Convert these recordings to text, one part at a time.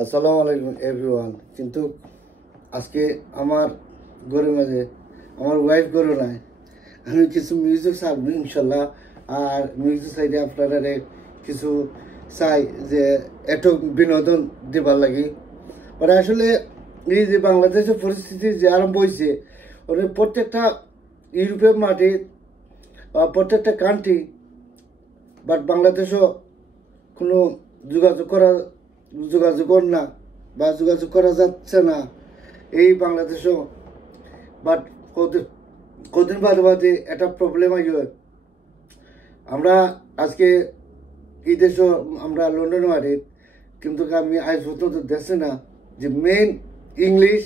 আসসালামু আলাইকুম এভরিওয়ান। কিন্তু আজকে আমার ঘরের মাঝে আমার ওয়াইফ ঘরে নাই, আমি কিছু মিউজিক চাইব ইনশাল্লাহ। আর মিউজিক সাইডে আপনারা কিছু চাই যে এত বিনোদন দিবার লাগে। মানে আসলে এই যে বাংলাদেশের পরিস্থিতি যে আরম্ভ হয়েছে, মানে প্রত্যেকটা ইউরোপের মাটি প্রত্যেকটা কান্ট্রি, বাট বাংলাদেশও কোনো যোগাযোগ না বা যোগাযোগ করা যাচ্ছে না এই বাংলাদেশও। বাট কদিন বাদে একটা প্রবলেম আইয়। আমরা আজকে এই দেশও আমরা লন্ডনে মারি, কিন্তু আমি আজ পর্যন্ত দেখছি না যে মেইন ইংলিশ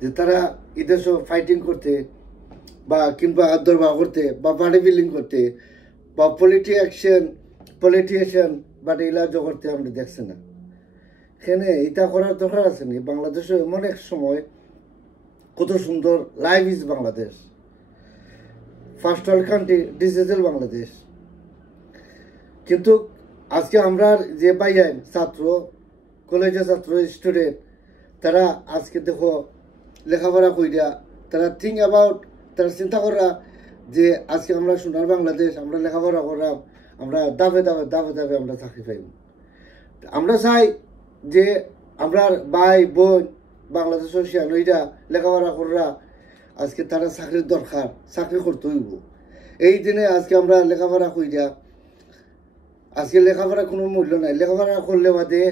যে তারা এই দেশও ফাইটিং করতে বা কিংবা দরবার করতে বা পার্টি বিল্ডিং করতে বা পলিটিশিয়ান বাট এগুলা জগতে আমরা দেখছি না। এখানে এটা করার দরকার আছে নি। বাংলাদেশে এমন এক সময় কত সুন্দর live is Bangladesh, first world country, digital Bangladesh. কিন্তু আজকে আমরা যে বাইয়ান ছাত্র, কলেজের ছাত্র, স্টুডেন্ট, তারা আজকে দেখো লেখাপড়া কইরা তারা থিঙ্ক অ্যাবাউট, তারা চিন্তা করা যে আজকে আমরা সোনার বাংলাদেশ, আমরা লেখাপড়া করাম, আমরা দাবে আমরা চাকরি পাইব। আমরা চাই যে আমরা ভাই বোন বাংলাদেশের শিয়ানইরা লেখাপড়া করা, আজকে তারা চাকরির দরকার, চাকরি করতে হইব। এই দিনে আজকে আমরা লেখাপড়া কইরা, আজকে লেখাপড়া কোনো মূল্য নাই। লেখাপড়া করলে বাদে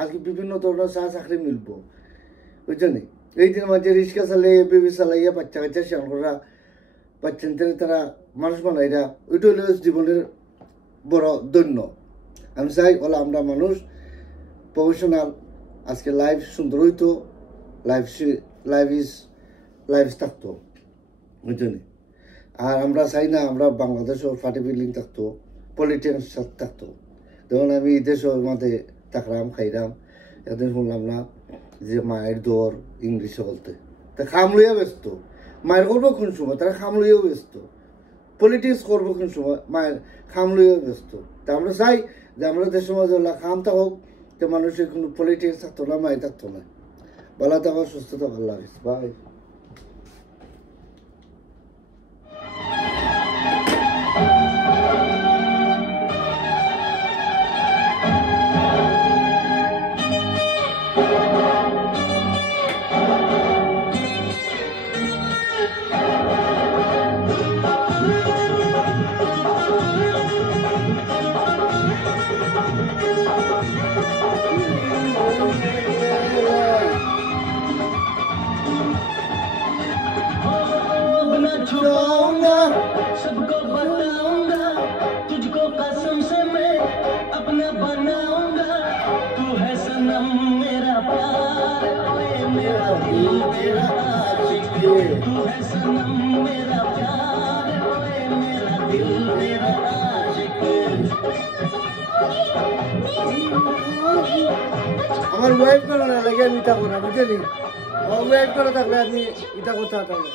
আজকে বিভিন্ন ধরনের চাকরি মিলব, বুঝছেন। এই দিন মাঝে রিক্সা চালাইয়া, বেবি চালাইয়া, বাচ্চা কাচ্চা শিয়ান করা, বাচ্চা তারা মানুষ বানাইরা, ওইটা হলো জীবনের বড় দৈন্য। আমি চাই ওলা আমরা মানুষ প্রফেশনাল, আজকে লাইফ সুন্দর হইতো, লাইফ থাকতো, বুঝছেন। আর আমরা চাই না আমরা বাংলাদেশও পার্টি বিল্ডিং থাকতো, পলিটিক্যান্স থাকতো। যেমন আমি এই দেশের মধ্যে থাকলাম, খাইলাম, এদিন শুনলাম না যে মায়ের দর ইংলিশে বলতে, তা খাম লইয়া ব্যস্ত। মায়ের করবো কোন সময়, তারা খাম লইয়াও ব্যস্ত। পলিটিক্স করবো কোন সময়, মায়ের খাম লইয়াও ব্যস্ত। তা আমরা চাই যে আমরা দেশের মধ্যে খাম থাকুক, তো মানুষের কোনো পলিটিক্স থাকতো না, মায়ের থাকতো না। ভালো থাকা, সুস্থ থাকা, আল্লাহ হাফেজ, বাই। सबको बताऊंगा, तुझको कसम से मैं अपना बनाऊंगा। तू है सनम मेरा प्यार, ओए मेरा दिल मेरा आशिक। तू है सनम मेरा प्यार, ओए मेरा दिल मेरा आशिक। আমার ওয়াইফ করে না লাগে আমি এটা করা, বুঝলি। আমার ওয়াইফ করে থাকলে আমি এটা কথা থাকলে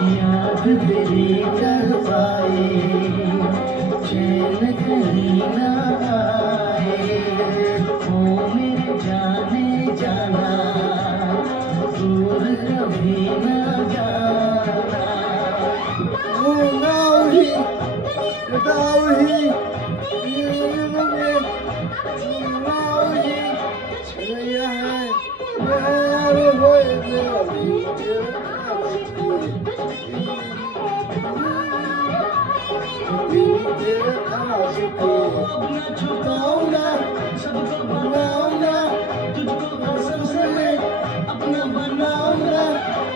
याद तेरी कर पाए चैन कहीं ना आए ओ मेरे जाने जाना दूर कभी ना जाना अपना छुपाऊंगा सबको बनाऊंगा तुझको कसम से मैं अपना बनाऊंगा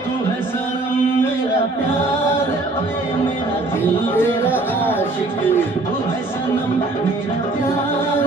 तू है सनम मेरा प्यार ओए मेरा दिल तेरा आशिक तू है सनम मेरा प्यार